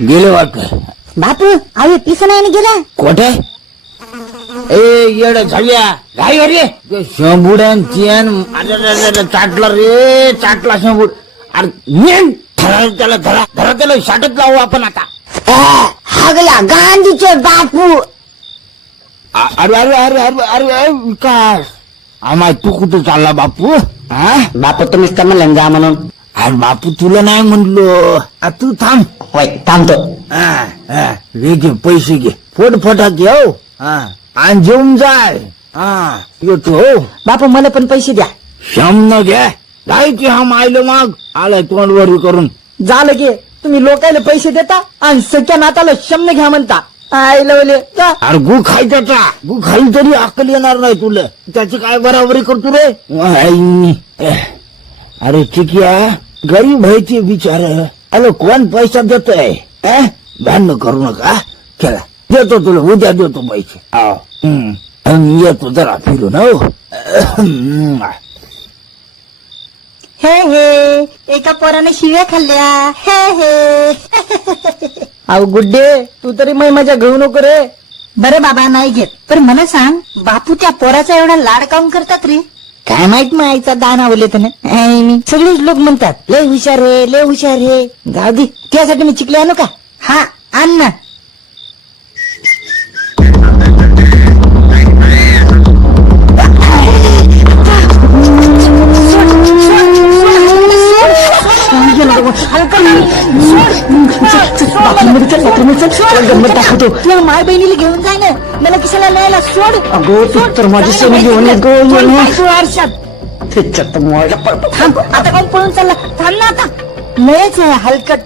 गेले वाटत बापू आई पिस नाही गेला. कोठे? ए येड झाल्या. काय रे शंभुड्यान चेन चाटला रे चाटला शंभूड. अरे धरा त्याला धरा. धरा त्याला शाटत लावू आपण आता. हागला गांधीचे बापू. अरे अरे अरे अरे अरे अरे, विकास. आम्हा तू कुठं चालला बापू? हा? बापू तुम्हीच तर म्हणलं जा म्हणून. अरे बापू तुला नाही म्हणलो. आ, तू थांब. होय थांबतो. हा, हा. घे घे पैसे घे. फोट फटाक घे हो. हा. आणि जेवून जाय. हा. येतो हो. बापू मला पण पैसे द्या. शम न घ्या जायची हा मायलं मग. आलाय तोंडवरी करून. झालं की तुम्ही लोकायला पैसे देता आणि सख्या नाताला शमन घ्या म्हणता. लवले जा. अरे गु खाय त्याचा. गु खाली तरी अक्कल येणार नाही तुला. त्याची काय बराबरी करतो रे? वाई. एह. अरे चिकिया गरीब व्हायचे विचार. अरे कोण पैसा देतोय? भांडण करू नका. चला देतो तुला उद्या देतो पैसे. येतो जरा फिरून हो. हम्म. हे हे एका पोराने शिव्या खाल्ल्या. हे हे. अहो गुड्डे तू तरी मै मजा घेऊ नको रे. बरं बाबा नाही घेत. पण मला सांग बापू त्या पोराचा एवढा लाड काऊन करतात रे? काय माहीत मग आईचा दान आवले सगळेच लोक म्हणतात लय हुशार रे लय हुशार रे जाऊ दे त्यासाठी मी चिकले आणू का हा आण ना माय बहिणीला घेऊन जाय ना. मला कशाला न्यायला सोड. अगो तू तर माझी सोनी घेऊन ये गो थांब. आता कोण पळून चालला? थांब ना आता. लयच आहे हलकट.